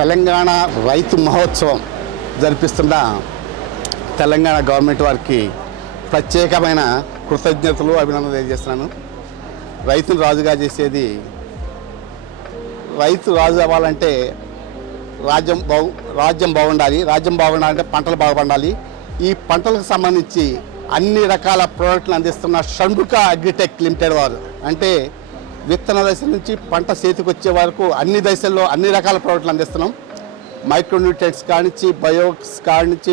తెలంగాణ రైతు మహోత్సవం జరిపిస్తున్న తెలంగాణ గవర్నమెంట్ వారికి ప్రత్యేకమైన కృతజ్ఞతలు అభినందనలు తెలియజేస్తున్నాను. రైతును రాజుగా చేసేది, రైతు రాజు అవ్వాలంటే రాజ్యం బాగుండాలి. రాజ్యం బాగుండాలంటే పంటలు బాగుపడాలి. ఈ పంటలకు సంబంధించి అన్ని రకాల ప్రోడక్ట్లను అందిస్తున్న షణ్ముఖ అగ్రిటెక్ లిమిటెడ్ వారు, అంటే విత్తన దశ నుంచి పంట చేతికి వచ్చే వరకు అన్ని దశల్లో అన్ని రకాల ప్రోడక్ట్లు అందిస్తున్నాం. మైక్రోన్యూట్రియంట్స్ కానించి, బయోక్స్ కానించి,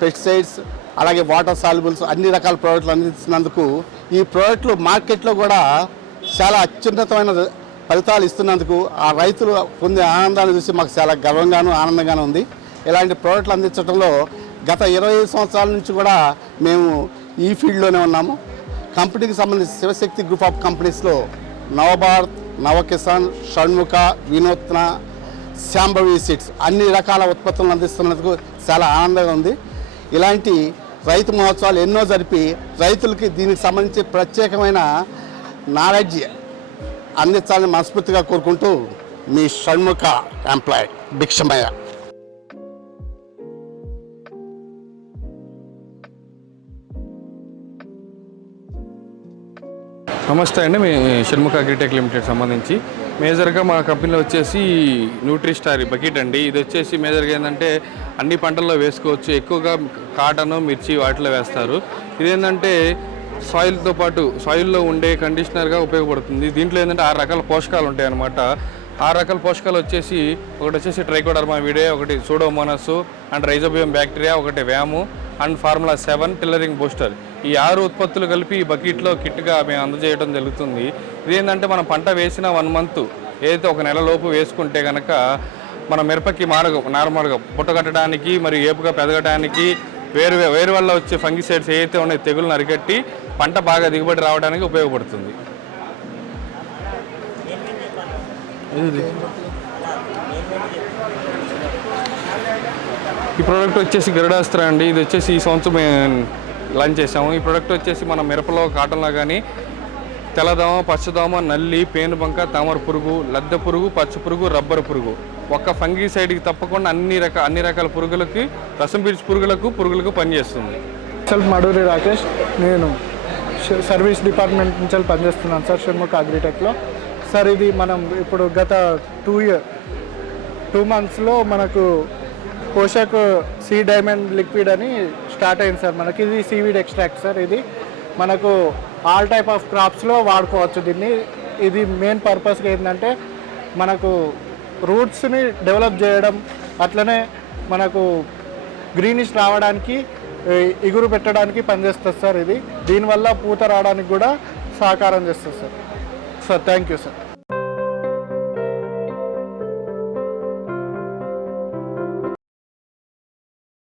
పెస్టిసైడ్స్ అలాగే వాటర్ సాల్యుబుల్స్ అన్ని రకాల ప్రోడక్ట్లు అందిస్తున్నందుకు ఈ ప్రోడక్ట్లు మార్కెట్లో కూడా చాలా అత్యున్నతమైన ఫలితాలు ఇస్తున్నందుకు ఆ రైతులు పొందే ఆనందాన్ని చూసి మాకు చాలా గర్వంగాను ఆనందంగాను ఉంది. ఇలాంటి ప్రోడక్ట్లు అందించడంలో గత 25 సంవత్సరాల నుంచి కూడా మేము ఈ ఫీల్డ్లోనే ఉన్నాము. కంపెనీకి సంబంధించి శివశక్తి గ్రూప్ ఆఫ్ కంపెనీస్లో నవభారత్, నవకిసాన్, షణ్ముఖ, వినూత్న, శాంభవి సీడ్స్ అన్ని రకాల ఉత్పత్తులను అందిస్తున్నందుకు చాలా ఆనందంగా ఉంది. ఇలాంటి రైతు మహోత్సవాలు ఎన్నో జరిపి రైతులకి దీనికి సంబంధించి ప్రత్యేకమైన నాలెడ్జ్ అందించాలని మనస్ఫూర్తిగా కోరుకుంటూ మీ షణ్ముఖ ఎంప్లాయ్ భిక్షమయ్య. నమస్తే అండి. మీ షణ్ముఖ అగ్రిటెక్ లిమిటెడ్ సంబంధించి మేజర్గా మా కంపెనీలో వచ్చేసి న్యూట్రిస్టార్ బకెట్ అండి. ఇది వచ్చేసి మేజర్గా ఏంటంటే అన్ని పంటల్లో వేసుకోవచ్చు. ఎక్కువగా కాటన్, మిర్చి వాటిలో వేస్తారు. ఇదేంటంటే సాయిల్తో పాటు సాయిల్లో ఉండే కండిషనర్గా ఉపయోగపడుతుంది. దీంట్లో ఏంటంటే 6 రకాల పోషకాలు ఉంటాయి అన్నమాట. 6 రకాల పోషకాలు వచ్చేసి ఒకటి వచ్చేసి ట్రైకోడర్మా విడే, ఒకటి సూడోమోనాస్ అండ్ రైజోబియం బ్యాక్టీరియా, ఒకటి వ్యాము అండ్ ఫార్ములా 7 టిల్లరింగ్ బూస్టర్. ఈ 6 ఉత్పత్తులు కలిపి ఈ బకెట్లో కిట్గా మేము అందజేయడం జరుగుతుంది. ఇదేంటంటే మనం పంట వేసిన 1 మంత్ ఏదైతే ఒక నెల లోపు వేసుకుంటే కనుక మన మిరపకి నార్మల్గా పుట్టగట్టడానికి మరియు ఏపుగా పెరగడానికి వేరు వల్ల వచ్చే ఫంగిసైడ్స్ ఏవైతే ఉన్నాయో తెగులను అరికట్టి పంట బాగా దిగుబడి రావడానికి ఉపయోగపడుతుంది. ఈ ప్రోడక్ట్ వచ్చేసి గరుడాస్త్ర అండి. ఇది వచ్చేసి ఈ సంవత్సరం మేము లాంచ్ చేసాము. ఈ ప్రోడక్ట్ వచ్చేసి మన మిరపలో, కాటన్లో కానీ తెల్లదోమ, పచ్చదోమ, నల్లి, పేనుబంక, తామర పురుగు, లద్దె పురుగు, పచ్చ పురుగు, రబ్బర్ పురుగు ఒక్క ఫంగిసైడ్కి తప్పకుండా అన్ని రకాల పురుగులకి, రసం పీల్చి పురుగులకు పనిచేస్తుంది. సెల్ఫ్ మడూరి రాకేష్, నేను సర్వీస్ డిపార్ట్మెంట్ నుంచి పనిచేస్తున్నాను సార్ షణ్ముఖ అగ్రిటెక్లో. సార్ ఇది మనం ఇప్పుడు గత 2 మంత్స్లో మనకు పోషక్ సీ డైమండ్ లిక్విడ్ అని స్టార్ట్ అయింది సార్. మనకి ఇది సీవీడ్ ఎక్స్ట్రాక్ట్ సార్. ఇది మనకు ఆల్ టైప్ ఆఫ్ క్రాప్స్లో వాడుకోవచ్చు దీన్ని. ఇది మెయిన్ పర్పస్గా ఏంటంటే మనకు రూట్స్ని డెవలప్ చేయడం, అట్లనే మనకు గ్రీనిష్ రావడానికి, ఇగురు పెట్టడానికి పనిచేస్తుంది సార్ ఇది. దీనివల్ల పూత రావడానికి కూడా సహకారం చేస్తుంది సార్. Thank you sir.